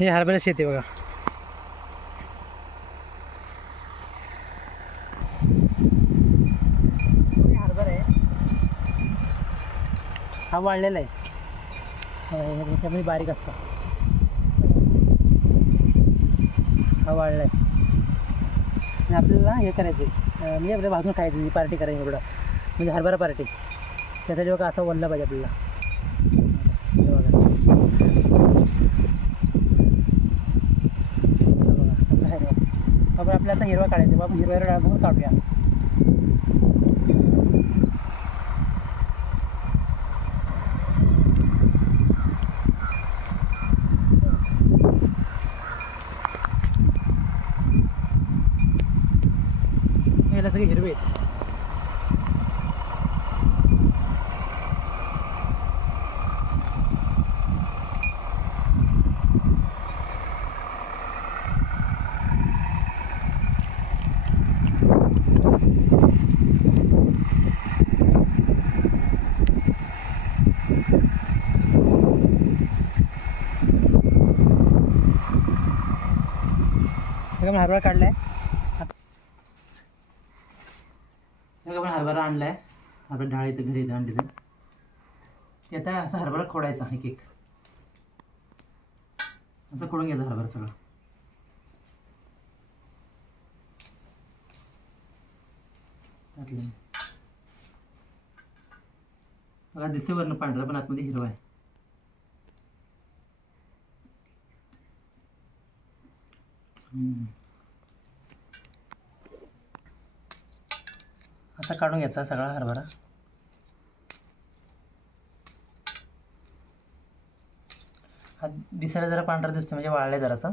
हे हरभरा शेती बघा. हे हरभरा आहे. हा वाढलेला आहे. त्यामुळे बारीक असतं हा वाळला आहे आणि आपल्याला हे करायचं आहे म्हणजे आपल्या भाजून खायचं पार्टी करायची एवढं. म्हणजे हरभरा पार्टी. त्यासाठी बघा असा वल्ला पाहिजे आपल्याला हे बघा हे बघा असं आहे बघा. बाबा आपल्याला आता हिरवा काढायचा. बाबा हिरव्या डाळून काढूया. याला सगळे हिरवे आहेत. बघा हरभरा काढलाय. बघा आपण हरभरा आणलाय. हरभरा डाळ इथं घरी इथं आणली ते. आता असं हरभरा खोडायचा एक एक. असं खोडून घ्यायचं हरभरा सगळं. बघा दिसे वरनं पांढरा पण आतमध्ये हिरवा आहे. असा काढून घ्यायचा सगळा हरभरा. हा दिसायला जरा पांढरा दिसतो म्हणजे वाळलाय जरासा.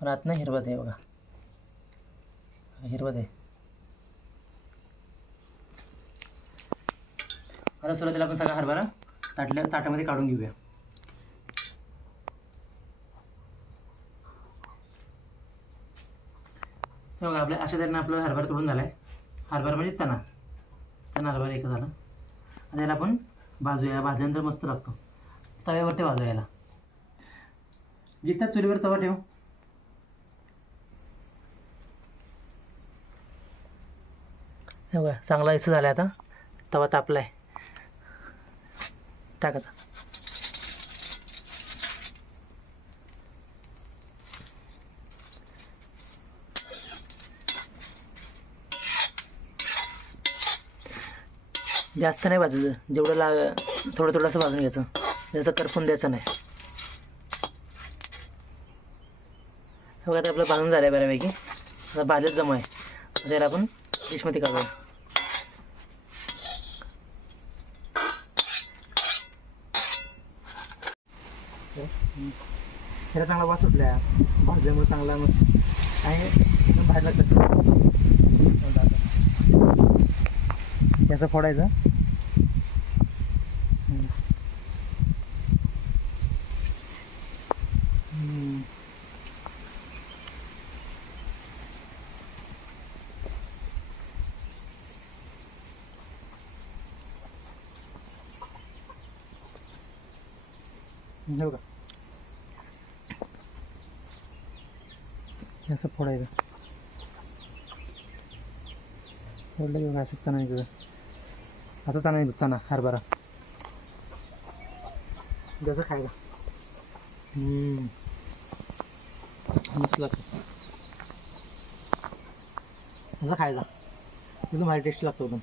पण आतनं हिरवाच आहे बघा. हिरवाच आहे. आता सुरुवातीला आपण सगळा हरभरा ताटल्या ताटामध्ये काढून घेऊया. हे बघा आपल्या अशा तऱ्हेनं आपला हरभरा तोडून झाला आहे हरभरा म्हणजे चणा. चणा हरभरा एक झाला. आता याला आपण भाजूया. भाजल्यानंतर मस्त लागतो. तव्यावरती भाजूया याला. जिथं चुलीवर तवा ठेव. हे बघा चांगला इसू झाला आता. तवा तापला आहे टाका जास्त नाही भाजायचं. जेवढं लाग थोडं थोडंसं भाजून घ्यायचं. जसं करपून द्यायचं नाही. हे बघा आता आपलं भाजून झालं आहे बऱ्यापैकी. आता भाजत जमा आहे त्याला आपण डिशमध्ये काढूया. त्याला चांगला वास सुटला भाजल्यामुळे चांगला मग आहे. भाजला याचं फोडायचं. हे बघा. असं फोडायचं फोडलं की बघा असं चणा निघतं आता चणा निघतो चणा हरभरा. जसं खायला. मस्त लागतं. असं खायला. एकदम भारी टेस्ट लागतो एकदम.